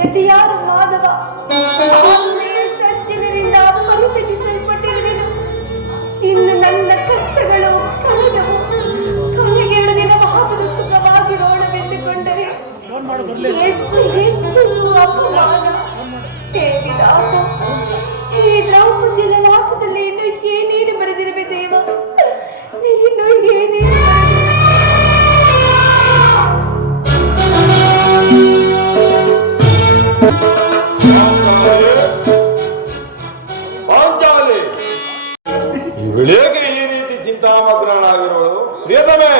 ಗತಿಯಾದ ಮಾಧವ ಸಜ್ಜನರಿಂದ ಪರಿಶೀಲಿಸಲ್ಪಟ್ಟಿರುವೆನು. ಇನ್ನು ನನ್ನ ಕಷ್ಟಗಳು ಕಳೆದವು. ಕೊನೆಗೆಳದಿನ ಮಹಾಪುರು ಸುಖವಾಗಿರೋಣವೆಂದುಕೊಂಡರೆ ಹೆಚ್ಚು ಹೆಚ್ಚು ಅಪಮಾನ. ಹೇಳಿದಾಗ ಈ ದ್ರೌಪದಿ ಲಲಾಟದಲ್ಲಿ ಇನ್ನು ಏನೇನು ಬರೆದಿರುವೆ ದೇವ, ಇನ್ನು ಏನೇನು ಇವಳೇಗೆ ಈ ರೀತಿ ಚಿಂತಾಮಗ್ನಳಾಗಿರೋಳು? ಪ್ರಿಯತಮೆ,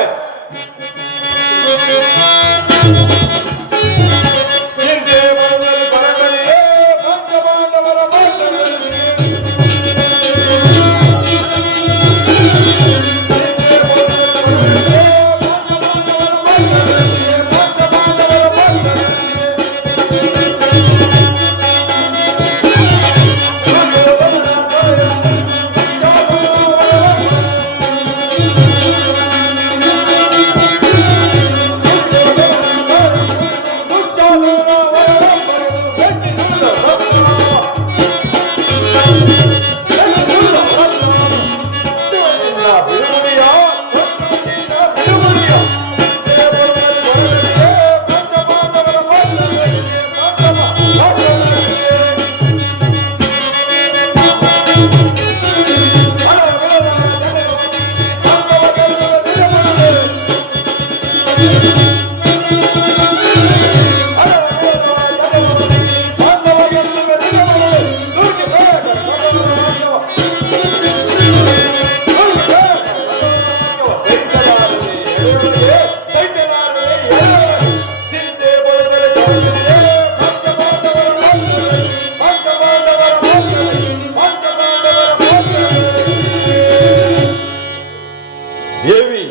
ದೇವಿ,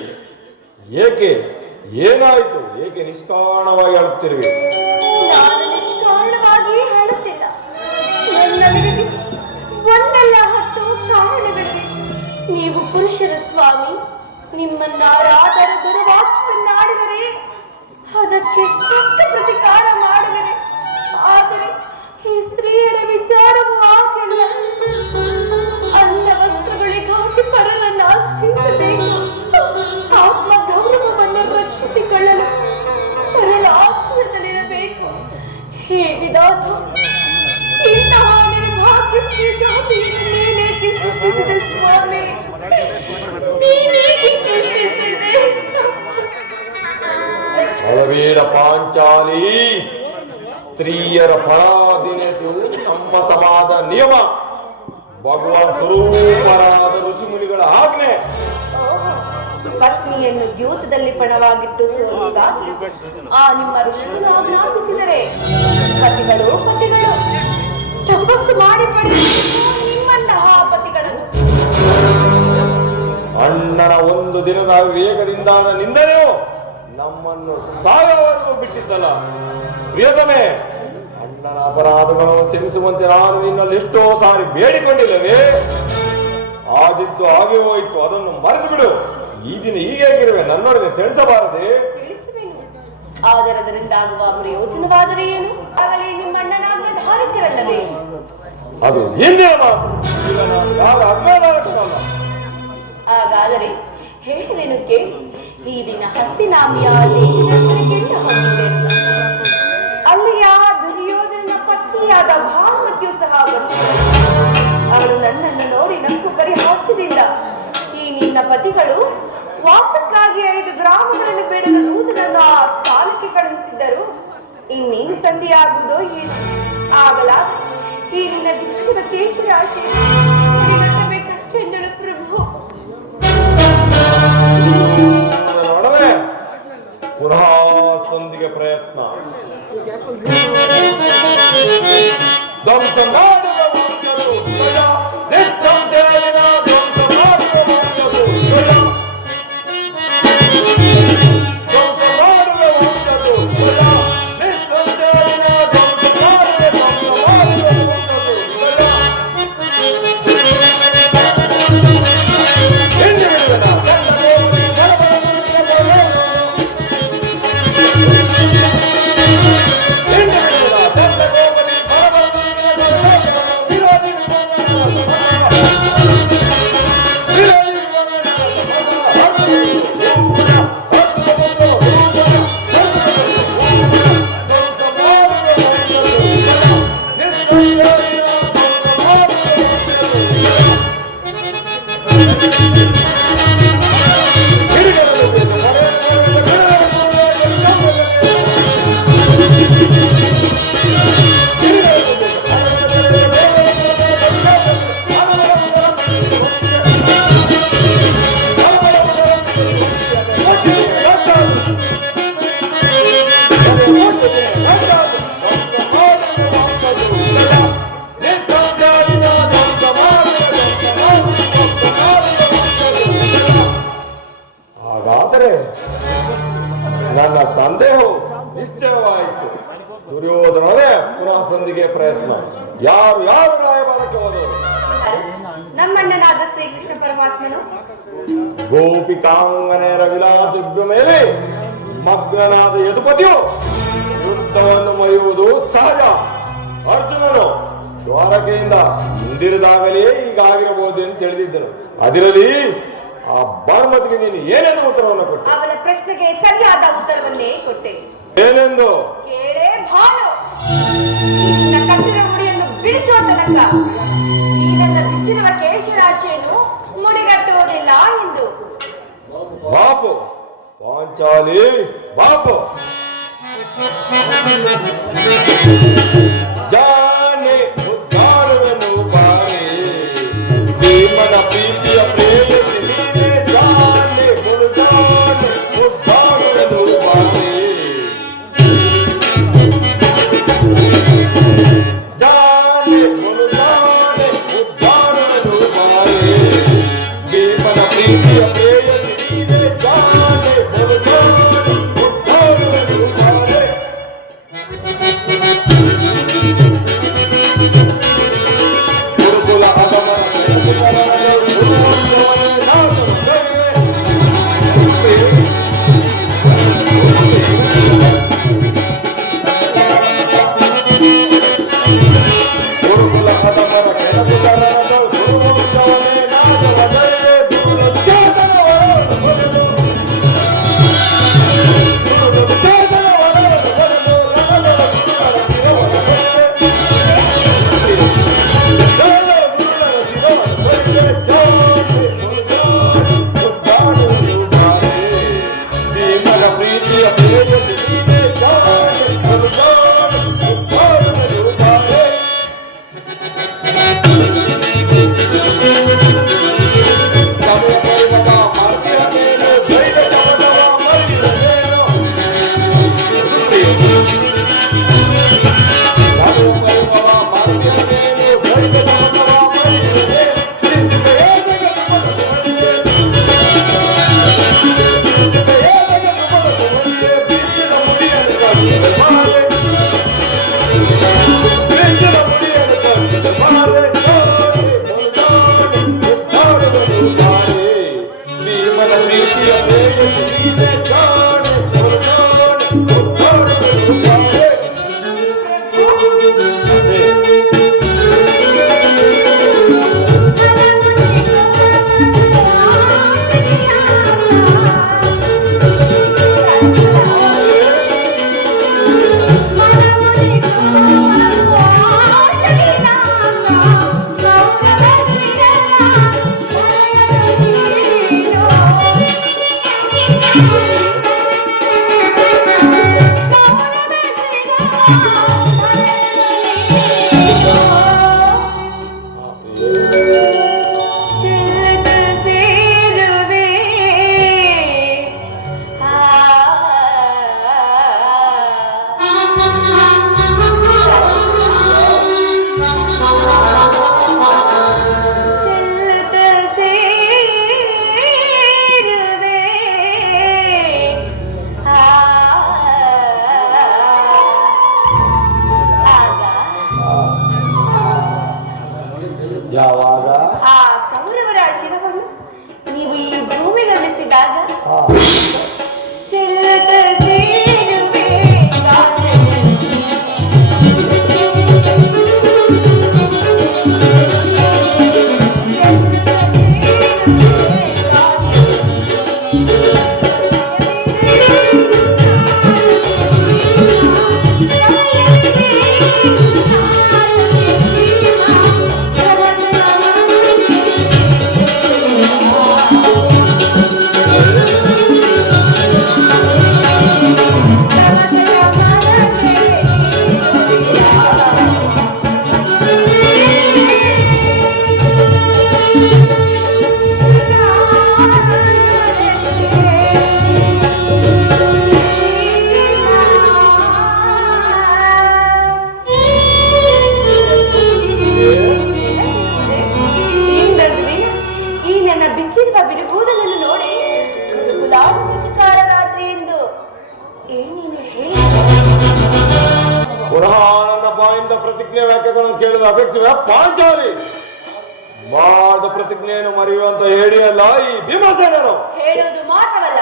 ಏಕೆ ಏನಾಯಿತು? ಏಕೆ ನಿಷ್ಕಾರಣವಾಗಿ ಅಳುತ್ತಿರುವೆ? ನಾನು ನಿಷ್ಕಾರಣವಾಗಿ ಹೇಳುತ್ತಿಲ್ಲ. ನನ್ನಲ್ಲಿ ಒಂದಲ್ಲ 10 ಕಾರಣಗಳಿವೆ. ನೀವು ಪುರುಷರ ಸ್ವಾಮಿ, ನಿಮ್ಮನ್ನಾರಾದರ ದುರ್ವಾಕ್ಯವನ್ನಾಡಿದರೆ ಅದಕ್ಕೆ ತಕ್ಕ ಪ್ರತಿಕಾರ ಮಾಡುವಿರಿ. ಆದರೆ ಈ ಸ್ತ್ರೀಯರ ವಿಚಾರವು ಹಾಗೆಲ್ಲ. ಅನ್ನ ವಸ್ತ್ರಗಳಿಗಾಗಿ ಪರರನ್ನು ಆಶ್ರಯಿಸಬೇಕು. ಆತ್ಮ ಗೌರವವನ್ನು ರಕ್ಷಿಸಿಕೊಳ್ಳಲು ಪರರ ಆಶ್ರಯದಲ್ಲಿರಬೇಕು. ಈ ವಿಧಾನ ಇಂತಹ ನಿರ್ಭಾಗ್ಯಕ್ಕೆ ಜಾತಿಯನ್ನು ನೀನೇಕೆ ಸೃಷ್ಟಿಸಿದ ಸ್ವಾಮಿ? ನೀನೇಕೆ ಸೃಷ್ಟಿಸಿದೆ? ಬಲವೀರ ಪಾಂಚಾಲಿ, ಸ್ತ್ರೀಯರ ಪರಾಧೀನತೆಯು ನಮ್ಮ ಸಮಾಜ ನಿಯಮ. ಭಗವಾನ್ ಸ್ವರೂಪರಾದ ಋಷಿಮುನಿಗಳ ಆಜ್ಞೆ. ಪತ್ನಿಯನ್ನು ದ್ಯೂತದಲ್ಲಿ ಪಣವಾಗಿಟ್ಟು ಸೋಲುವುದಾಗಿ ಆ ನಿಮ್ಮ ಋಷಿಗಳು ಆಜ್ಞಾಪಿಸಿದರೆ ಪತಿಗಳು ತಪಸ್ಸು ಮಾಡಿ ಪಡೆಯಬೇಕು ನಿಮ್ಮನ್ನ ಆ ಪತಿಗಳನ್ನು. ಅಣ್ಣನ ಒಂದು ದಿನದ ವಿವೇಕದಿಂದಾದ ನಿಂದನೆಯು ನಮ್ಮನ್ನು ಸಾಯುವವರೆಗೂ ಬಿಟ್ಟಿದ್ದಲ್ಲ. ಪ್ರಿಯತಮೆ, ಅಣ್ಣನ ಅಪರಾಧಗಳನ್ನು ಕ್ಷಮಿಸುವಂತೆ ನಾನು ನಿನ್ನಲ್ಲಿ ಎಷ್ಟೋ ಸಾರಿ ಬೇಡಿಕೊಂಡಿಲ್ಲವೇ? ಆದಿದ್ದು ಹಾಗೆ ಹೋಯಿತು, ಅದನ್ನು ಮರೆತು ಬಿಡು. ಈ ದಿನ ಹೀಗಿರುವೆ ನನ್ನೊಡನೆ ತಿಳಿಸಬಾರದೆ? ಆದರೆ ಅದರಿಂದಾಗುವ ಪ್ರಯೋಜನವಾದರೆ ಏನು? ಆಗಲೇ ನಿಮ್ಮ ಅಣ್ಣನಾಗ ಧಾರಿಕರಲ್ಲವೇ? ಅದು ಹಿಂದಿನ ಮಾತು. ಹಾಗಾದರೆ ಹೇಳುವೆನು ಕೇಳಿ. ಈ ದಿನ ಹಸ್ತಿನಾಮಿಯ ದರ್ಶನಕ್ಕೆಂದು ಹೋಗಿದ್ದೆ. ಅಲ್ಲಿಯ ದುರ್ಯೋಧನ ಪತ್ನಿಯಾದ ಭಾವತಿಯು ಸಹ ಬಂದಿದ್ದರು. ಅವಳು ನನ್ನನ್ನು ನೋಡಿ ನಕ್ಕು ಪರಿಹಾಸದಿಂದ, ಈ ನಿನ್ನ ಪತಿಗಳು ವಾಸಕ್ಕಾಗಿ 5 ಗ್ರಾಮಗಳನ್ನು ಬೇಡದ ದೂತನನ್ನು ಆ ಸ್ಥಾನಕ್ಕೆ ಕಳುಹಿಸಿದ್ದರು. ಇನ್ನೇನು ಸಂಧಿಯಾಗುವುದೋ ಏನು? ಆಗಲ ಈ ನಿನ್ನ ಬಿಚ್ಚಿದ ಕೇಶರಾಶಿ ಬೇಕಷ್ಟೆಂದಳು ಪ್ರಭು. ಪುನಃ ಸಂಧಿಗೆ ಪ್ರಯತ್ನ. ಧ್ವಂಸ ಮಾಡುವ ವಂಚರು ನಿಸ್ಸಂಶಯದ ಧ್ವಂಸ ಮಾಡುವ ವಂಚರು ಧ್ವಂಸ ಮಾಡುವ ವಂಚರು ನಿಸ್ಸಂಶಯದ ಧ್ವಂಸ ಮಾಡುವ ವಂಚರು ಪುನಃ ಸಂಧಿಗೆ ಪ್ರಯತ್ನ. ಯಾರು ಯಾರು ರಾಯಭಾರಕ್ಕೆ ಹೋದರು? ನಮ್ಮಣ್ಣನಾದ ಶ್ರೀಕೃಷ್ಣ ಪರಮಾತ್ಮನು ಗೋಪಿಕಾಂಗನೆಯರ ವಿಲಾಸದ ಮೇಲೆ ಮಗ್ನನಾದ ಯದುಪತಿಯು ಯುದ್ಧವನ್ನು ಮರೆಯುವುದು ಸಹಜ. ಅರ್ಜುನನು ದ್ವಾರಕೆಯಿಂದ ಹಿಂದಿರಿದಾಗಲೇ ಹೀಗಾಗಿರಬಹುದು ಅಂತ ತಿಳಿದಿದ್ದನು. ಅದಿರಲಿ, ಆ ಬಾರ್ಮತಿಗೆ ನೀನು ಏನೇನು ಉತ್ತರವನ್ನು ಕೊಟ್ಟೆ? ಅವಳ ಪ್ರಶ್ನೆಗೆ ಸರಿಯಾದ ಉತ್ತರವನ್ನೇ ಕೊಟ್ಟೆ. ಏನೆಂದು? ಕೇಳೇ ಭಾನು, ನಿನ್ನ ಕಟ್ಟಿದ ಮುಡಿಯನ್ನು ಬಿಡಿಸುವ ತನಕ ಈ ನನ್ನ ಬಿಚ್ಚಿರುವ ಕೇಶರಾಶಿಯನ್ನು ಮುಡಿಗಟ್ಟುವುದಿಲ್ಲ ಎಂದು. ಬಾಪು ಪಾಂಚಾಲಿ, ಬಾಪು. ಜಾನೆ ಉದ್ದಾರವನ್ನು ಬಾರಿ ಭೀಮನ ಪ್ರೀತಿಯ ಪ್ರೇಯಸಿ ನೀನೆ. ಜಾನೆ ಮುಳುಗಾನೆ ಉದ್ದಾರವನ್ನು ಬಾರಿ. ಜಾನೆ ಮುಳುಗಾನೆ ಉದ್ದಾರವನ್ನು ಬಾರಿ ಭೀಮನ ಪ್ರೀತಿಯ ಪ್ರೇಯಸಿ ನೀನೆ. ಜಾನೆ ಮುಳುಗಾನೆ ಉದ್ದಾರವನ್ನು ಬಾರಿ. ಗುರುಕುಲ ಹದಮನ ಬಾಯಿಂದ ಪ್ರತಿಜ್ಞೆ ವಾಕ್ಯಗಳನ್ನು ಕೇಳಿದ ಅಪೇಕ್ಷೆ ಪಾಂಚಾಲಿ ಮಾಡಿದ ಪ್ರತಿಜ್ಞೆಯನ್ನು ಮರೆಯುವಂತ ಹೇಳಿಯಲ್ಲ ಈ ಭೀಮಸೇನರು. ಹೇಳುವುದು ಮಾತ್ರವಲ್ಲ,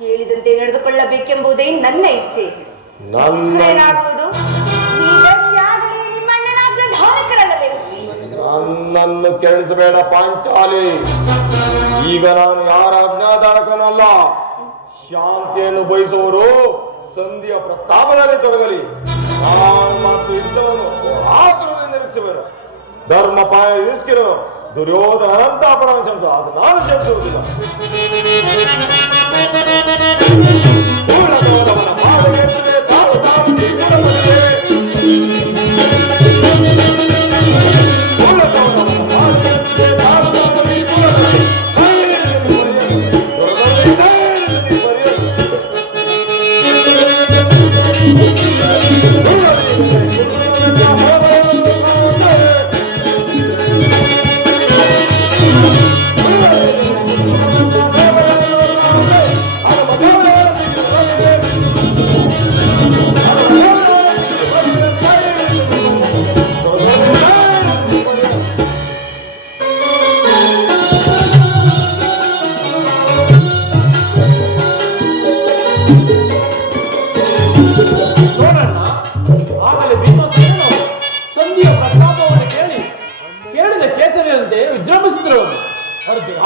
ಹೇಳಿದಂತೆ ನಡೆದುಕೊಳ್ಳಬೇಕೆಂಬುದೇ ನನ್ನ ಇಚ್ಛೆ. ಏನಾಗುವುದು? ನನ್ನನ್ನು ಕೆಡಿಸಬೇಡ ಪಾಂಚಾಲಿ. ಈಗ ನಾನು ಯಾರ ಅಜ್ಞಾಧಾರಕನಲ್ಲ. ಶಾಂತಿಯನ್ನು ಬಯಸುವವರು ಸಂಧಿಯ ಪ್ರಸ್ತಾಪದಲ್ಲಿ ತೊಡಗಲಿ. ನಾನು ಮತ್ತು ಯುದ್ಧವನ್ನು ಆತುರದಿಂದ ನಿರೀಕ್ಷಿಸಬೇಡ. ಧರ್ಮಪಾಯ ಯುಧಿಷ್ಠಿರನು ದುರ್ಯೋಧನ ಅನಂತ ಅಪರಾಧ ಶಂಸ, ಅದು ನಾನು ಶಂಸುವುದಿಲ್ಲ.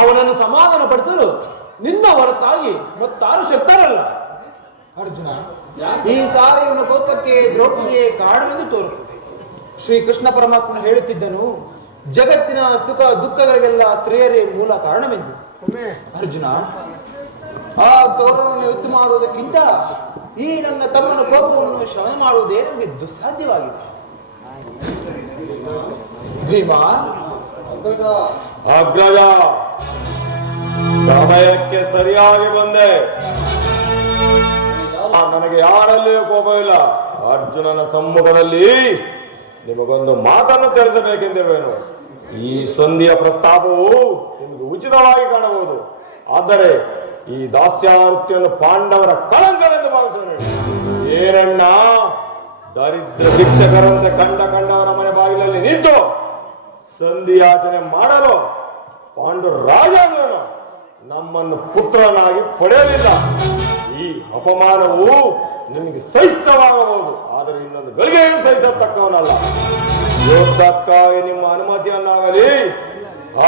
ಅವನನ್ನು ಸಮಾಧಾನ ಪಡಿಸಲು ನಿನ್ನ ಹೊರತಾಗಿ ಮತ್ತಾರು ಶಕ್ತರಲ್ಲ. ಅರ್ಜುನ, ಈ ಸಾರಿ ಇವನ ಕೋಪಕ್ಕೆ ದ್ರೌಪದಿಯೇ ಕಾರಣವೆಂದು ತೋರುತ್ತದೆ. ಶ್ರೀಕೃಷ್ಣ ಪರಮಾತ್ಮ ಹೇಳುತ್ತಿದ್ದನು, ಜಗತ್ತಿನ ಸುಖ ದುಃಖಗಳಿಗೆಲ್ಲ ಸ್ತ್ರೀಯರೇ ಮೂಲ ಕಾರಣವೆಂದು. ಅರ್ಜುನ, ಆ ಕೌರವವನ್ನು ಯುದ್ಧ ಮಾಡುವುದಕ್ಕಿಂತ ಈ ನನ್ನ ತಮ್ಮನ ಕೋಪವನ್ನು ಶಮನ ಮಾಡುವುದೇ ನಮಗೆ ದುಸ್ಸಾಧ್ಯವಾಗಿದೆ. ಭೀಮಾ, ಅಗ್ರಜ, ಸಮಯಕ್ಕೆ ಸರಿಯಾಗಿ ಬಂದೆ. ನನಗೆ ಯಾರಲ್ಲಿಯೂ ಕೋಪವಿಲ್ಲ. ಅರ್ಜುನನ ಸಮ್ಮುಖದಲ್ಲಿ ನಿಮಗೊಂದು ಮಾತನ್ನು ತಿಳಿಸಬೇಕೆಂದಿರುವೆನು. ಈ ಸಂಧಿಯ ಪ್ರಸ್ತಾಪವು ನಿಮಗೆ ಉಚಿತವಾಗಿ ಕಾಣಬಹುದು. ಆದರೆ ಈ ದಾಸ್ಯಾವೃತ್ತಿಯನ್ನು ಪಾಂಡವರ ಕಳಂಕವೆಂದು ಭಾವಿಸೋಣ. ಏನಣ್ಣ, ದರಿದ್ರ ಭಿಕ್ಷಕರಂತೆ ಕಂಡವರ ಮನೆ ಬಾಗಿಲಲ್ಲಿ ನಿಂತು ಸಂಧಿಯಾಚನೆ ಮಾಡಲು ಪಾಂಡು ರಾಜನು ನಮ್ಮನ್ನು ಪುತ್ರನಾಗಿ ಪಡೆಯಲಿಲ್ಲ. ಈ ಅಪಮಾನವು ನಿಮಗೆ ಸಹಿಸವಾಗಬಹುದು, ಆದರೆ ಇನ್ನೊಂದು ಗಳಿಗೆಯೂ ಸಹಿಸತಕ್ಕವನಲ್ಲ. ಯುದ್ಧಕ್ಕಾಗಿ ನಿಮ್ಮ ಅನುಮತಿಯನ್ನಾಗಲಿ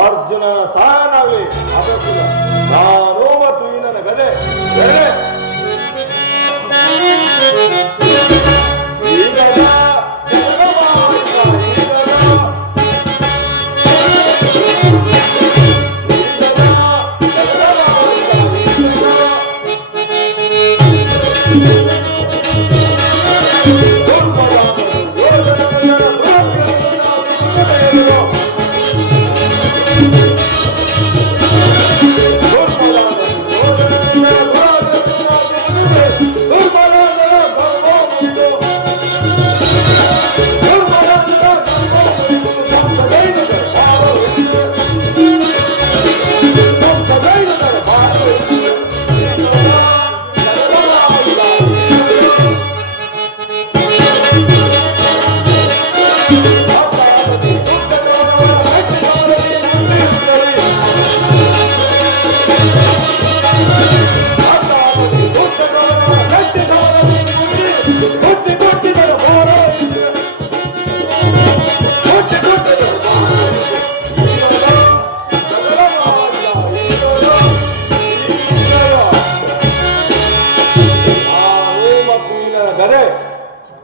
ಅರ್ಜುನನ ಸಹಾಯನಾಗಲಿ ಅಪೇಕ್ಷಿಲ್ಲ. ನಾನು ಮತ್ತು ಈ ನನ್ನ ಗದೆ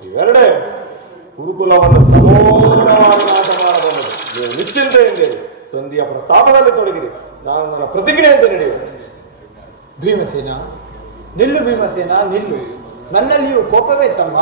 ಇವೆರಡೇ ಕುರುಕುಲವನ್ನು ಸಮೂಲವಾಗಿ ನಾಶ ಮಾಡಬಹುದು. ನೀವು ನಿಶ್ಚಿಂತೆಯಿಂದ ಸಂಧಿಯ ಪ್ರಸ್ತಾಪದಲ್ಲಿ ತೊಡಗಿರಿ. ನಾನು ನನ್ನ ಪ್ರತಿಜ್ಞೆಯಂತೆ ನಡೆಯುವೆ. ಭೀಮಸೇನ, ನಿಲ್ಲು ಭೀಮಸೇನ, ನಿಲ್ಲು. ನನ್ನಲ್ಲಿಯೂ ಕೋಪವೇ ತಮ್ಮ.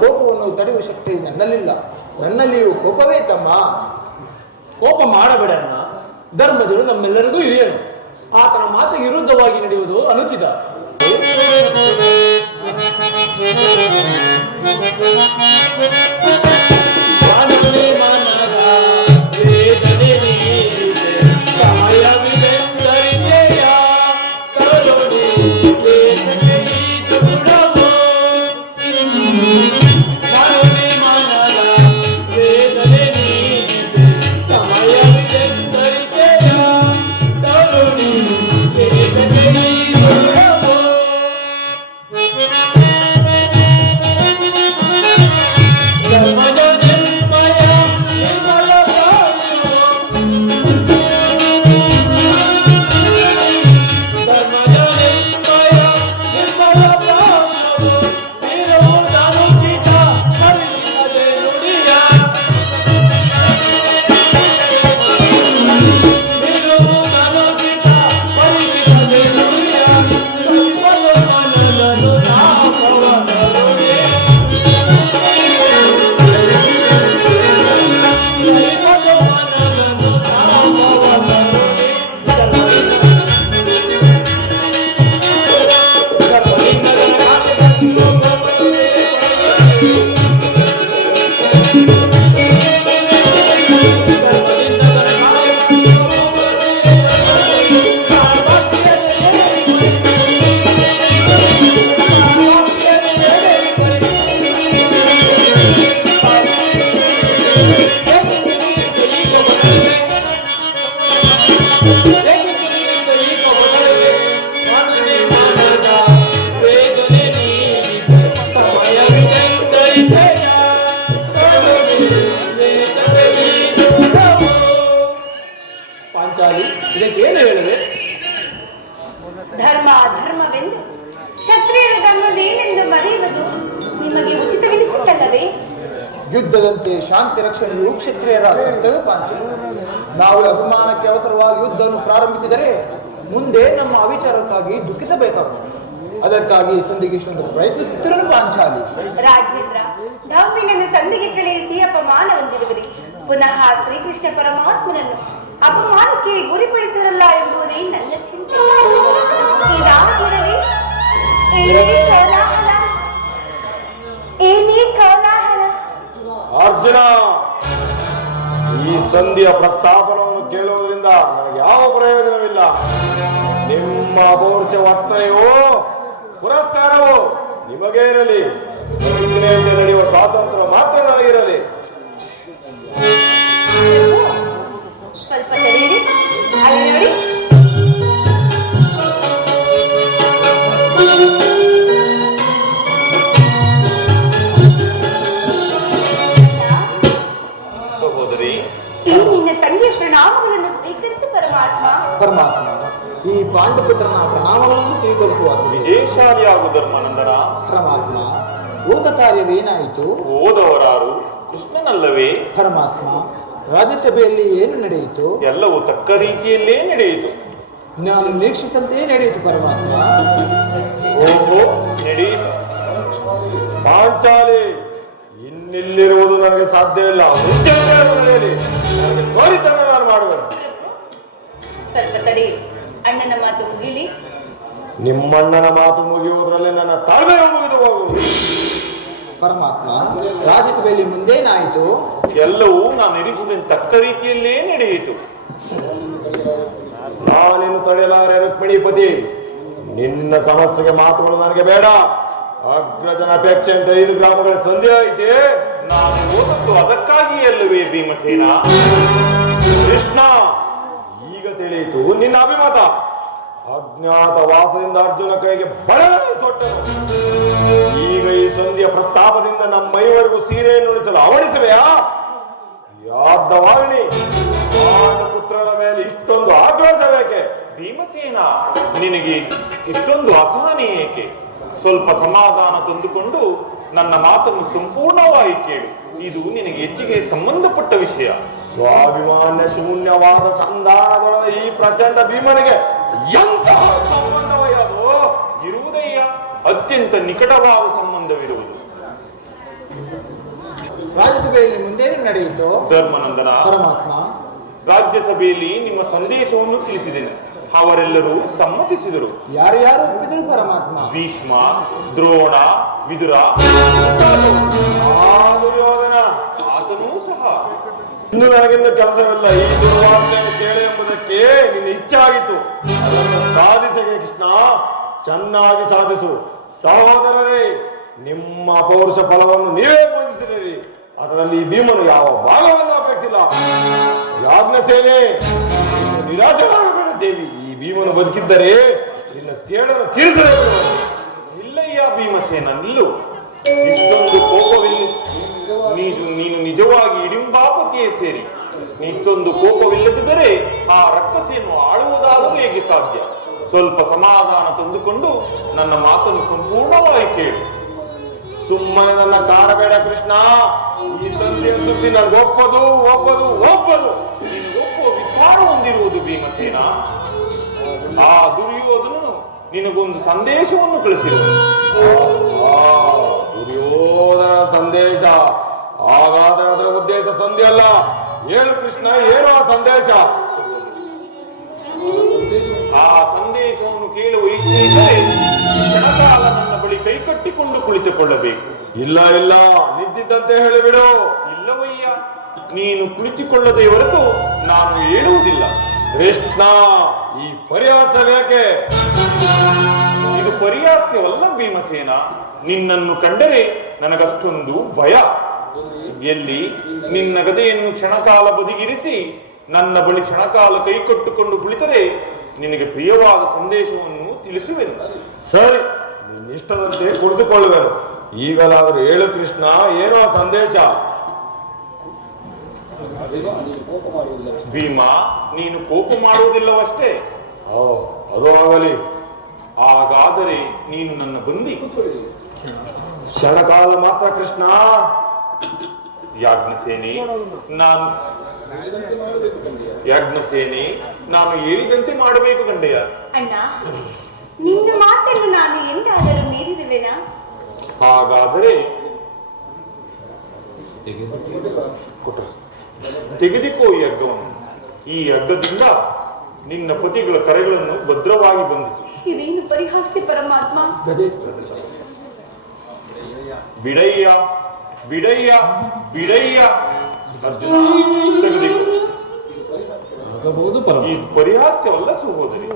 ಕೋಪವನ್ನು ತಡೆಯುವ ಶಕ್ತಿ ನನ್ನಲ್ಲಿಲ್ಲ. ನನ್ನಲ್ಲಿಯೂ ಕೋಪವೇ ತಮ್ಮ. ಕೋಪ ಮಾಡಬೇಡ ಅಣ್ಣ. ಧರ್ಮಜರು ನಮ್ಮೆಲ್ಲರಿಗೂ ಹಿರಿಯನು. ಆತನ ಮಾತಿಗೆ ವಿರುದ್ಧವಾಗಿ ನಡೆಯುವುದು ಅನುಚಿತ. ಮಾನವನೇ ಮಾನವ ವೇದನೆ ನೀಡಿದೆ, ಸಮಯವಿದೆಂದರಿದೆಯ ಕರುಣೆ ದೇಶಕ್ಕೆ ನೀಡು ಗುಣವು. ಮಾನವನೇ ಮಾನವ ವೇದನೆ ನೀಡಿದೆ, ಸಮಯವಿದೆಂದರಿದೆಯ ಕರುಣೆ ದೇಶಕ್ಕೆ ನೀಡು ಗುಣವು. ಧರ್ಮದ ನಿರ್ಮಯ ನಿರ್ಮಲ ಪ್ರಾಣವು, ಧರ್ಮದ ನಿರ್ಮಯ ನಿರ್ಮಲ ಪ್ರಾಣವು, ವೀರವು ದಾರುಕಿತ ಹರಿಸಿದೆ ನುಡಿಯ, ವೀರವು ದಾರುಕಿತ ಹರಿಸಿದೆ ನುಡಿಯ, ಕಲಿಸಲು ಮನದನು ನಾಮವನ ನುಡಿಯ. ಪಾಂಚಾಲಿ, ಇದಕ್ಕೇನು ಹೇಳುವೆ? ಧರ್ಮ ಧರ್ಮವೆಂದು ಕ್ಷತ್ರಿಯರ ಧರ್ಮವೇನೆಂದು ಮರೆಯುವುದು ನಿಮಗೆ ಉಚಿತವೆನಿಸಿದ್ದಲ್ಲವೇ? ಯುದ್ಧದಂತೆ ಶಾಂತಿ ರಕ್ಷಣೆಯು ಕ್ಷತ್ರಿಯರ ಕರ್ತವ್ಯ ಪಾಂಚಾಲಿ. ನಾವು ಅಭಿಮಾನಕ್ಕೆ ಅವಸರವಾಗಿ ಯುದ್ಧವನ್ನು ಪ್ರಾರಂಭಿಸಿದರೆ ಮುಂದೆ ನಮ್ಮ ಅವಿಚಾರಕ್ಕಾಗಿ ದುಃಖಿಸಬೇಕಾಗುತ್ತದೆ. ಅದಕ್ಕಾಗಿ ಸಂಧಿಗೆ ಇಷ್ಟೊಂದು ಪ್ರಯತ್ನಿಸುತ್ತಿರಲು ಪಾಂಚಾಲಿ. ರಾಜೇಂದ್ರ, ಡೌಮಿನನ್ನು ಸಂಧಿಗೆ ಕಳುಹಿಸಿ ಅಪಮಾನ ಹೊಂದಿರುವಿರಿ. ಪುನಃ ಶ್ರೀಕೃಷ್ಣ ಪರಮಾತ್ಮನನ್ನು ಅಪಮಾನಕ್ಕೆ ಗುರಿಪಡಿಸಿರಲ್ಲ ಎಂಬುದೇ ನನ್ನ ಚಿಂತೆ. ಇದಾಗಿರಲಿ ಏನೇ ಕೋಲಾಹಲ, ಏನೇ ಕೋಲಾಹಲ. ಅರ್ಜುನ, ಈ ಸಂಧಿಯ ಪ್ರಸ್ತಾಪನವನ್ನು ಕೇಳುವುದರಿಂದ ನನಗೆ ಯಾವ ಪ್ರಯೋಜನವಿಲ್ಲ. ನಿಮ್ಮ ಅಪೌರುಷ ವರ್ತನೆಯೋ ಪುರಸ್ಕಾರವೋ ನಿಮಗೇ ಇರಲಿ. ಯೋಜನೆಯಂತೆ ನಡೆಯುವ ಸ್ವಾತಂತ್ರ್ಯ ಮಾತ್ರ ನನಗಿರಲಿ. ಸ್ವಲ್ಪ ತಡೆಯಿರಿ. ಅಲ್ಲಿ ನೋಡಿ, ಸಹೋದರಿ, ಈ ನಿನ್ನ ತಂಗಿಯ ಪ್ರಣಾಮಗಳನ್ನು ಸ್ವೀಕರಿಸಿ ಪರಮಾತ್ಮ. ಪರಮಾತ್ಮ, ಈ ಪಾಂಡುಪುತ್ರನ ಪ್ರಣಾಮಗಳನ್ನು ಸ್ವೀಕರಿಸುವಾಗ ವಿಜಯಶಾಲಿಯಾಗು ಧರ್ಮಾನಂದನ. ಪರಮಾತ್ಮ, ಹೋದ ಕಾರ್ಯವೇನಾಯಿತು? ಹೋದವರಾರು ಕೃಷ್ಣನಲ್ಲವೇ? ಪರಮಾತ್ಮ, ರಾಜ್ಯಸಭೆಯಲ್ಲಿ ಏನು ನಡೆಯಿತು? ಎಲ್ಲವೂ ತಕ್ಕ ರೀತಿಯಲ್ಲೇ ನಡೆಯಿತು. ನಾನು ನಿರೀಕ್ಷಿಸಂತೆಯೇ ನಡೆಯಿತು ಪರಮಾತ್ಮ. ಓಹೋ, ನಡೆಯಿತು. ಪಾಂಚಾಲಿ, ಇನ್ನಿಲ್ಲಿರುವುದು ನನಗೆ ಸಾಧ್ಯವಿಲ್ಲ. ಮುಂಚೆ ನಡೆಯಲಿ, ನನಗೆ ತೋರಿದ್ದನ್ನು ನಾನು ಮಾಡುವೆನು. ಸ್ವಲ್ಪ ತಡೆಯಿರಿ. ಅಣ್ಣನ ಮಾತು ಮುಗಿಲಿ. ನಿಮ್ಮಣ್ಣನ ಮಾತು ಮುಗಿಯುವುದರಲ್ಲಿ ನನ್ನ ತಾಳ್ಮೆ ಮುಗಿದು ಹೋಗುವುದು. ಪರಮಾತ್ಮ, ರಾಜ್ಯಸಭೆಯಲ್ಲಿ ಮುಂದೇನಾಯಿತು? ಎಲ್ಲವೂ ನಾನು ನಿರೀಕ್ಷಿಸಿದ ತಕ್ಕ ರೀತಿಯಲ್ಲೇ ನಡೆಯಿತು. ನಾನಿನ್ನು ತಡೆಯಲಾರೆ ರುಕ್ಮಿಣಿಪತಿ. ನಿನ್ನ ಸಮಸ್ಯೆಗೆ ಮಾತುಗಳು ನನಗೆ ಬೇಡ. ಅಗ್ರಜನ ಅಪೇಕ್ಷೆ ಅಂತ 5 ಗ್ರಾಮಗಳ ಸಂಧಿ ಐತೆ. ನಾನು ಓದದ್ದು ಅದಕ್ಕಾಗಿ ಅಲ್ಲವೇ ಭೀಮಸೇನ? ಕೃಷ್ಣ, ಈಗ ತಿಳಿಯಿತು ನಿನ್ನ ಅಭಿಮತ. ಅಜ್ಞಾತ ವಾಸದಿಂದ ಅರ್ಜುನ ಕೈಗೆ ಬಡವನು ತೊಟ್ಟನು. ಈಗ ಈ ಸಂಧಿಯ ಪ್ರಸ್ತಾಪದಿಂದ ನಮ್ಮ ಮೈವರೆಗೂ ಸೀರೆಯನ್ನು ಉಳಿಸಲು ಅವಣಿಸುವೆಯಾ? ಯಾದವಾರಣಿ, ಪುತ್ರರ ಮೇಲೆ ಇಷ್ಟೊಂದು ಆಕ್ರೋಶ ಬೇಕೆ? ಭೀಮಸೇನ, ನಿನಗೆ ಇಷ್ಟೊಂದು ಅಸಹನೆ ಏಕೆ? ಸ್ವಲ್ಪ ಸಮಾಧಾನ ತಂದುಕೊಂಡು ನನ್ನ ಮಾತನ್ನು ಸಂಪೂರ್ಣವಾಗಿ ಕೇಳು. ಇದು ನಿನಗೆ ಹೆಚ್ಚಿಗೆ ಸಂಬಂಧಪಟ್ಟ ವಿಷಯ. ಸ್ವಾಭಿಮಾನ್ಯ ಶೂನ್ಯವಾದ ಸಂಧಾನದೊಳಗ ಈ ಪ್ರಚಂಡ ಭೀಮನಿಗೆ ಎಂತಹ ಸಂಬಂಧವಯ್ಯದು? ಇರುವುದಯ್ಯ, ಅತ್ಯಂತ ನಿಕಟವಾದ ಸಂಬಂಧವಿರುವುದು. ರಾಜ್ಯಸಭೆಯಲ್ಲಿ ಮುಂದೇನು ನಡೆಯಿತು ಧರ್ಮನಂದನ, ಪರಮಾತ್ಮ? ರಾಜ್ಯಸಭೆಯಲ್ಲಿ ನಿಮ್ಮ ಸಂದೇಶವನ್ನು ತಿಳಿಸಿದ್ದೇನೆ. ಅವರೆಲ್ಲರೂ ಸಮ್ಮತಿಸಿದರು. ಯಾರು ಯಾರು ಒಪ್ಪಿದರು ಪರಮಾತ್ಮ? ಭೀಷ್ಮ, ದ್ರೋಣ, ವಿದುರ, ದುರ್ಯೋಧನ ಆತನೂ ಸಹ. ಇನ್ನು ನನಗಿನ್ನು ಕೆಲಸವಿಲ್ಲ. ಈ ದುರ್ವಾರ್ತೆಯನ್ನು ಕೇಳಿ ಎಂಬುದಕ್ಕೆ ನಿನ್ನ ಇಚ್ಛೆ ಆಗಿತ್ತು. ಅದನ್ನು ಸಾಧಿಸಗೆ ಕೃಷ್ಣ, ಚೆನ್ನಾಗಿ ಸಾಧಿಸು. ಸಹೋದರರೇ, ನಿಮ್ಮ ಅಪೌರುಷ ಫಲವನ್ನು ನೀವೇ ಪೂಜಿಸಿದಿರಿ. ಅದರಲ್ಲಿ ಈ ಭೀಮನು ಯಾವ ಭಾಗವನ್ನು ಅಪೇಕ್ಷಿಸಿಲ್ಲ. ಯಾಜ್ಞ ಸೇನೆ, ನಿರಾಶನಾಗಬೇಡ ದೇವಿ. ಈ ಭೀಮನು ಬದುಕಿದ್ದರೆ ನಿನ್ನ ಸೇಡನ್ನು ತೀರಿಸಲೇಬೇಕು. ಇಲ್ಲಯ್ಯ ಭೀಮಸೇನ, ನಿಲ್ಲು. ಇಷ್ಟೊಂದು ಕೋಪವಿಲ್ಲ. ನೀನು ನಿಜವಾಗಿ ಇಡಿಂಬಾಪತಿಯೇ ಸೇರಿ ಇಷ್ಟೊಂದು ಕೋಪವಿಲ್ಲದಿದ್ದರೆ ಆ ರಕ್ಕಸೆಯನ್ನು ಆಳುವುದಾದರೂ ಹೇಗೆ ಸಾಧ್ಯ? ಸ್ವಲ್ಪ ಸಮಾಧಾನ ತಂದುಕೊಂಡು ನನ್ನ ಮಾತನ್ನು ಸಂಪೂರ್ಣವಾಗಿ ಕೇಳು. ಸುಮ್ಮನೆ ನನ್ನ ಕಾಣಬೇಡ ಕೃಷ್ಣ. ಈ ಸಂಧಿಯ ಸುದ್ದಿ ನನಗೊಪ್ಪದು ಒಪ್ಪದು ಒಪ್ಪದು. ನಿನಗೊಪ್ಪುವ ವಿಚಾರ ಹೊಂದಿರುವುದು ಭೀಮಸೇನ. ಆ ದುರ್ಯೋಧನನು ನಿನಗೊಂದು ಸಂದೇಶವನ್ನು ಕಳಿಸಿರುವನು. ದುರ್ಯೋಧನ ಸಂದೇಶ? ಹಾಗಾದ್ರೆ ಅದರ ಉದ್ದೇಶ ಸಂಧಿ ಅಲ್ಲ. ಏನು ಕೃಷ್ಣ, ಏನು ಆ ಸಂದೇಶ? ಆ ಸಂದೇಶವನ್ನು ಕೇಳುವ ಇಚ್ಛೆ ಇದ್ದರೆ ಕ್ಷಣಕಾಲ ನನ್ನ ಬಳಿ ಕೈಕಟ್ಟಿಕೊಂಡು ಕುಳಿತುಕೊಳ್ಳಬೇಕು. ಇಲ್ಲ ಇಲ್ಲ, ನಿಂತಿದ್ದಂತೆ ಹೇಳಿಬಿಡು. ಇಲ್ಲವಯ್ಯ, ನೀನು ಕುಳಿತುಕೊಳ್ಳದೆ ಹೊರತು ನಾನು ಹೇಳುವುದಿಲ್ಲ. ಕೃಷ್ಣ, ಈ ಪರಿಹಾಸ ಬೇಕೆ? ಇದು ಪರಿಹಾಸ್ಯವಲ್ಲ ಭೀಮಸೇನ. ನಿನ್ನನ್ನು ಕಂಡರೆ ನನಗಷ್ಟೊಂದು ಭಯ. ಎಲ್ಲಿ ನಿನ್ನ ಗದೆಯನ್ನು ಕ್ಷಣಕಾಲ ಬದಿಗಿರಿಸಿ ನನ್ನ ಬಳಿ ಕ್ಷಣಕಾಲ ಕೈಕೊಟ್ಟುಕೊಂಡು ಕುಳಿತರೆ ನಿನಗೆ ಪ್ರಿಯವಾದ ಸಂದೇಶವನ್ನು ತಿಳಿಸುವೆನು. ಸರಿ, ನಿನ್ನಿಷ್ಟದಂತೆ ಕುಳಿತುಕೊಳ್ಳುವೆನು. ಈಗಲಾದರೂ ಹೇಳು ಕೃಷ್ಣ, ಏನೋ ಆ ಸಂದೇಶ? ಭೀಮ, ನೀನು ಕೋಪ ಮಾಡುವುದಿಲ್ಲವಷ್ಟೇ. ಅದು ಆಗಲಿ. ಹಾಗಾದರೆ ನೀನು ನನ್ನ ಬಂದಿ. ಕ್ಷಣಕಾಲ ಮಾತ್ರ ಕೃಷ್ಣ. ಯಾಜ್ಞಸೇನೆ, ನಾನು ಹೇಳಿದಂತೆ ಮಾಡಬೇಕು ಕಂಡೆಯ. ಅಣ್ಣ, ನಿನ್ನ ಮಾತನ್ನು ನಾನು ಎಂದಾದರೂ ಮೀರಿರುವೆನಾ? ಹಾಗಾದರೆ ತೆಗೆದುಕೋ ಈ ಹಗ್ಗವನ್ನು. ಈ ಹಗ್ಗದಿಂದ ನಿನ್ನ ಪತಿಗಳ ಕರೆಗಳನ್ನು ಭದ್ರವಾಗಿ ಬಂಧಿಸು. ಇದೇನು ಪರಿಹಾಸ್ಯ ಪರಮಾತ್ಮ? ಬಿಡಯ್ಯ ಬಿಡಯ್ಯ ಬಿಡಯ್ಯ. ಅರ್ಜುನ, ತೆಗೆದುಕೋ. ಈ ಪರಿಹಾಸ್ಯವಲ್ಲ ಸಹೋದರಿ.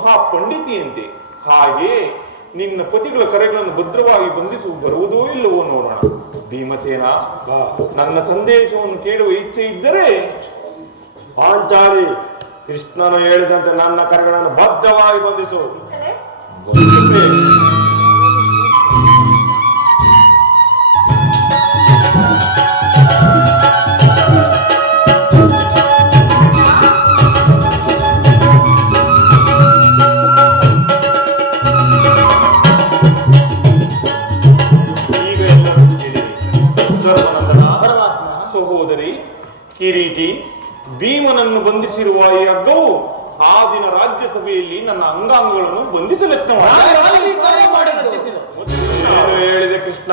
ಮಹಾಪಂಡಿತಿಯಂತೆ. ಹಾಗೆ ನಿನ್ನ ಪತಿಗಳ ಕರೆಗಳನ್ನು ಭದ್ರವಾಗಿ ಬಂಧಿಸು ಬರುವುದೋ ಇಲ್ಲವೋ ನೋಡೋಣ. ಭೀಮಸೇನ, ನನ್ನ ಸಂದೇಶವನ್ನು ಕೇಳುವ ಇಚ್ಛೆ ಇದ್ದರೆ ಪಾಂಚಾಲಿ, ಕೃಷ್ಣನು ಹೇಳಿದಂತೆ ನನ್ನ ಕರೆಗಳನ್ನು ಬದ್ಧವಾಗಿ ಬಂಧಿಸು. ಈಗ ಎಲ್ಲರೂ ಕೇಳಿರಿ. ಧರ್ಮನಂದನ, ಸಹೋದರಿ ಕಿರೀಟಿ, ಭೀಮನನ್ನು ಬಂಧಿಸಿರುವ ಈ ಹಗ್ಗವು ಆ ದಿನ ರಾಜ್ಯಸಭೆಯಲ್ಲಿ ನನ್ನ ಅಂಗಾಂಗಗಳನ್ನು ಬಂಧಿಸಲೆತ್ತ ಏನು ಹೇಳಿದೆ ಕೃಷ್ಣ?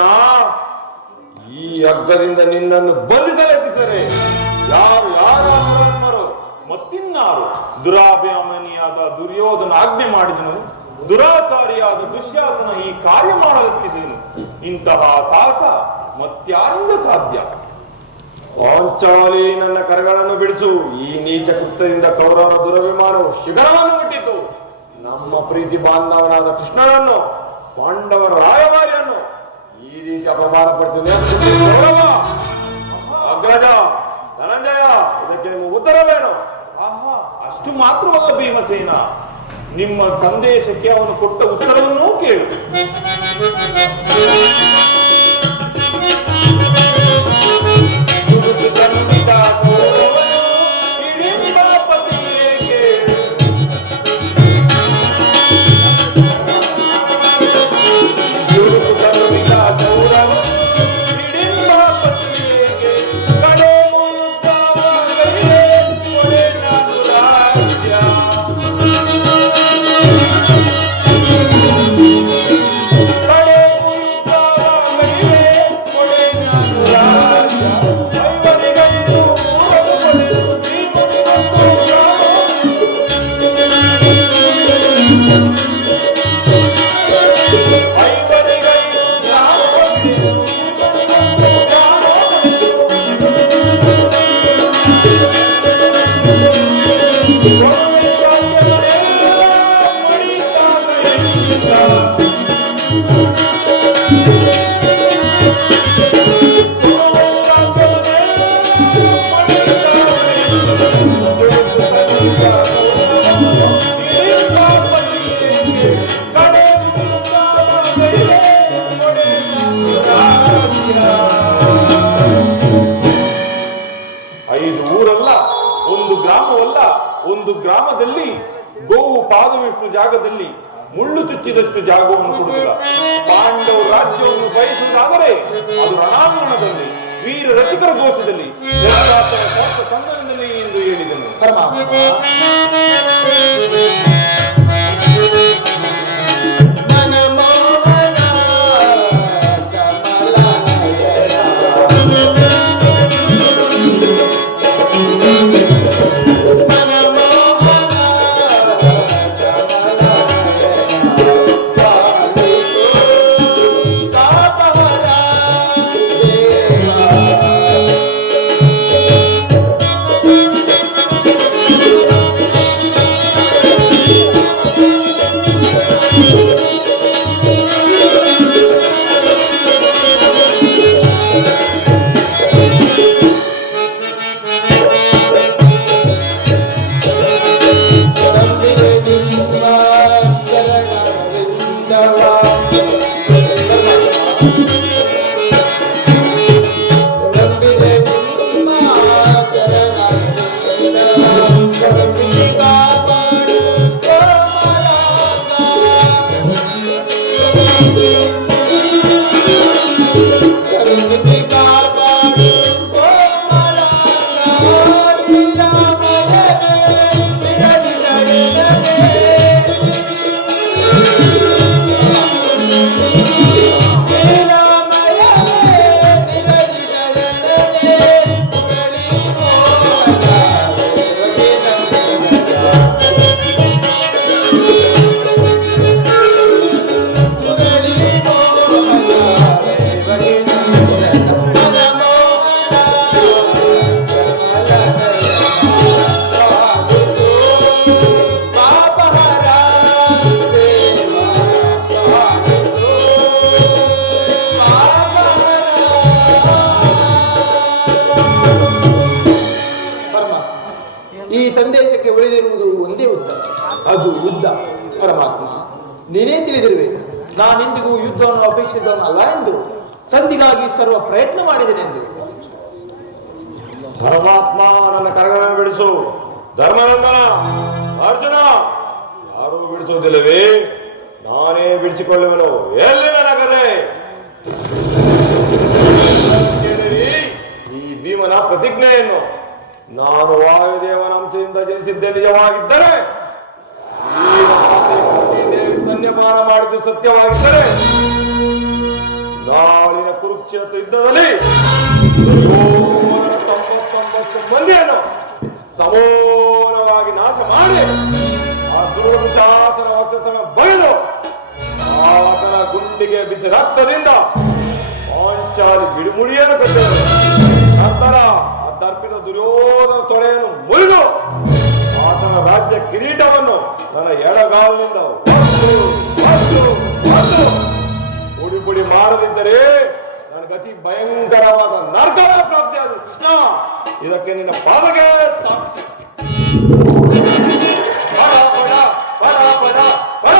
ಈ ಹಗ್ಗದಿಂದ ನಿನ್ನನ್ನು ಬಂಧಿಸಲೆತ್ತಿಸರೆ ಯಾರು ಯಾರು ಮತ್ತಿನ್ನಾರು? ದುರಾಭಿಮಾನಿಯಾದ ದುರ್ಯೋಧನ ಆಜ್ಞೆ ಮಾಡಿದನು, ದುರಾಚಾರಿಯಾದ ದುಶ್ಯಾಸನ ಈ ಕಾರ್ಯ ಮಾಡಲೆತ್ತಿಸಿದನು. ಇಂತಹ ಸಾಹಸ ಮತ್ಯಾರಿಂದ ಸಾಧ್ಯ? ಪಾಂಚಾಲಿ, ನನ್ನ ಕರಗಳನ್ನು ಬಿಡಿಸು. ಈ ನೀಚ ಕೃತ್ಯದಿಂದ ಕೌರವರ ದುರಭಿಮಾನವು ಶಿಖರವನ್ನು ಮುಟ್ಟಿತು. ನಮ್ಮ ಪ್ರೀತಿ ಬಾಂಧವನಾದ ಕೃಷ್ಣನನ್ನು, ಪಾಂಡವರ ರಾಯಭಾರಿಯನ್ನು ಈ ರೀತಿ ಅಪಮಾನಪಡಿಸಿದ ಗೌರವ ಅಗ್ರಜ ಧನಂಜಯ, ಇದಕ್ಕೆ ನಿಮ್ಮ ಉತ್ತರವೇನು? ಆಹಾ, ಅಷ್ಟು ಮಾತ್ರವಲ್ಲ ಭೀಮಸೇನ, ನಿಮ್ಮ ಸಂದೇಶಕ್ಕೆ ಅವನು ಕೊಟ್ಟ ಉತ್ತರವನ್ನೂ ಕೇಳು. ಒಂದು ಗ್ರಾಮದಲ್ಲಿ ಗೋವು ಪಾದವಿಷ್ಟು ಜಾಗದಲ್ಲಿ ಮುಳ್ಳು ಚುಚ್ಚಿದಷ್ಟು ಜಾಗವನ್ನು ಕೊಡುವುದಿಲ್ಲ. ಪಾಂಡವ ರಾಜ್ಯವನ್ನು ಬಯಸುವುದಾದರೆ ಅದು ರಣಾಂಗಣದಲ್ಲಿ, ವೀರ ರಸಿಕರ ಘೋಷದಲ್ಲಿ, ಸಂದರ್ಭದಲ್ಲಿ ಎಂದು ಹೇಳಿದನು. ಸಂದೇಶಕ್ಕೆ ಉಳಿದಿರುವುದು ಒಂದೇ ಉತ್ತರ, ಅದು ಯುದ್ಧ. ಪರಮಾತ್ಮ, ನೀನೇ ತಿಳಿದಿರುವೆ, ನಾನೆಂದಿಗೂ ಯುದ್ಧವನ್ನು ಅಪೇಕ್ಷಿಸಿದವನಲ್ಲ ಎಂದು, ಸಂಧಿಗಾಗಿ ಸರ್ವ ಪ್ರಯತ್ನ ಮಾಡಿದೆನೆಂದು. ಪರಮಾತ್ಮ, ನನ್ನ ಕರಗಳನ್ನು ಬಿಡಿಸು. ಧರ್ಮನಂದನ, ಅರ್ಜುನ, ಯಾರೂ ಬಿಡಿಸುವುದಿಲ್ಲವೇ? ನಾನೇ ಬಿಡಿಸಿಕೊಳ್ಳುವೆನು. ಎಲ್ಲಿ ನನ್ನ ಕಲೆ? ಕೇಳಿರಿ ಈ ಭೀಮನ ಪ್ರತಿಜ್ಞೆಯನ್ನು. ನಾನು ವಾಯುದೇವನ ಅಂಶದಿಂದ ಜನಿಸಿದ್ದೆ ನಿಜವಾಗಿದ್ದರೆ, ಈ ದೇವಿ ಸ್ತನ್ಯಪಾನ ಮಾಡಿದ್ದು ಸತ್ಯವಾಗಿದ್ದರೆ, ನಾಳಿನ ಕುರುಕ್ಷೇತ್ರ ಯುದ್ಧದಲ್ಲಿ 99 ಮಂದಿಯನ್ನು ಸಮೂಲವಾಗಿ ನಾಶ ಮಾಡಿ ಆ ದುರ್ಶಾಸನ ವಕ್ಷಸನ ಬಗೆದು ಆತನ ಗುಂಡಿಗೆ ಬಿಸಿ ರಕ್ತದಿಂದ ಪಾಂಚಾಲಿ ಬಿಡುಮುಡಿಯನ್ನು ಕೊಟ್ಟರು. ನಂತರ ಆ ದರ್ಪಿತ ದುರ್ಯೋಧನ ತೊಡೆಯನ್ನು ಮುರಿದು ಆತನ ರಾಜ್ಯ ಕಿರೀಟವನ್ನು ನನ್ನ ಎಡಗಾಲಿನಿಂದ ಪುಡಿ ಪುಡಿ ಮಾಡದಿದ್ದರೆ ನನಗತಿ ಭಯಂಕರವಾದ ನರಕದ ಪ್ರಾಪ್ತಿಯಾದ ಕೃಷ್ಣ. ಇದಕ್ಕೆ ನಿನ್ನ ಪಾದಗೆ ಸಾಕ್ಷಿ. ಬಡ ಬಡ ಬಡ ಬಡ ಬಡ